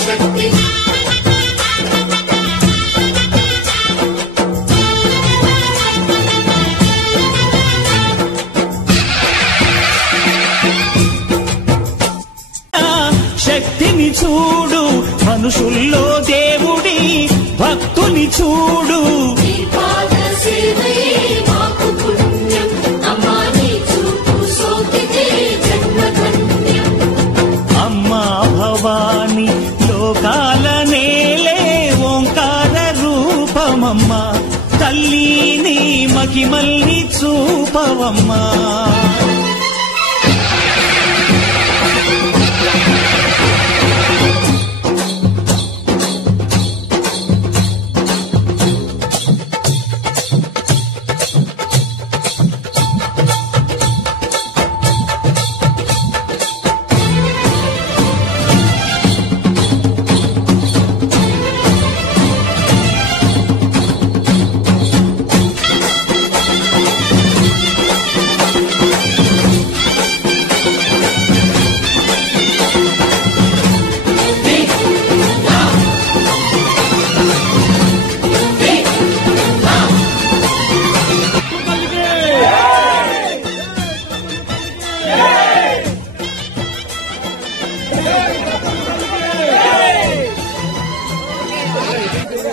శక్తి శక్తిని చూడు మనుషుల్లో దేవుడి భక్తుని చూడు అమ్మా భవాని లోకాల నేలే ఓంకార రూపమమ్మా తల్లిని మహిమల్ని చూపవమ్మా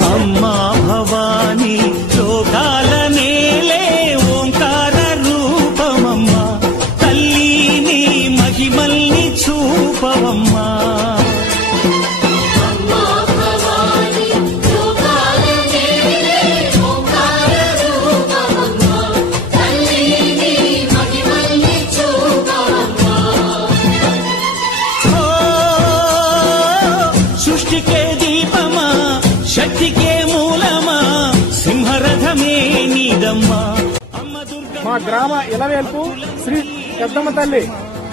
అమ్మా భవాని లోకాల నేలే ఓంకార రూపమమ్మా తల్లిని మహిమల్ని చూపవమ్మా సృష్టికే దీపమా శక్తికే మూలమా సింహరథమే నీదమ్మా. మా గ్రామ ఇలవేల్పు శ్రీ పెద్దమ్మ తల్లి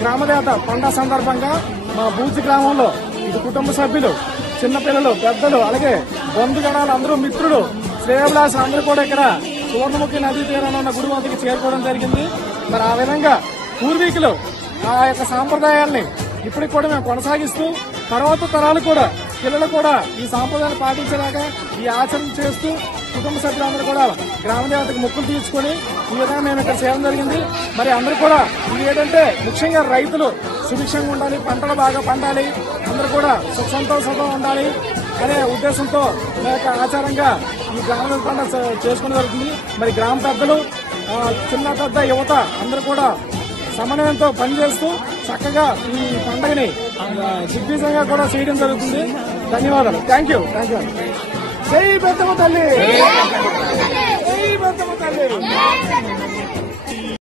గ్రామదేవత పండుగ సందర్భంగా మా బూచి గ్రామంలో ఇది కుటుంబ సభ్యులు చిన్నపిల్లలు పెద్దలు అలాగే బంధుగణాలు అందరూ మిత్రులు శ్రేయభిలాష అందరూ కూడా ఇక్కడ సువర్ణముఖి నదీ తీరాన ఉన్న గుడి వద్దకు చేరుకోవడం జరిగింది. మరి ఆ విధంగా పూర్వీకులు ఆ యొక్క సాంప్రదాయాల్ని ఇప్పటికి కూడా మేము కొనసాగిస్తూ తర్వాత తరాలు కూడా పిల్లలు కూడా ఈ సాంప్రదాయాలు పాటించేలాగా ఈ ఆచరణ చేస్తూ కుటుంబ సభ్యులందరూ కూడా గ్రామదేవతకు మొక్కులు తీర్చుకుని ఈ విధంగా మేము ఇక్కడ చేయడం జరిగింది. మరి అందరూ కూడా ఇది ఏంటంటే ముఖ్యంగా రైతులు సుభిక్షంగా ఉండాలి, పంటలు బాగా పండాలి, అందరూ కూడా సుఖ సంతోషంగా ఉండాలి అనే ఉద్దేశంతో ఆచారంగా ఈ గ్రామ పండుగ చేసుకోవడం జరుగుతుంది. మరి గ్రామ పెద్దలు చిన్న పెద్ద యువత అందరూ కూడా సమన్వయంతో పనిచేస్తూ చక్కగా ఈ పండుగని దిగ్విజయంగా కూడా చేయడం జరుగుతుంది. ధన్యవాదాలు. Thank you. జై పెద్దమ్మ తల్లి, జై పెద్దమ్మ తల్లి.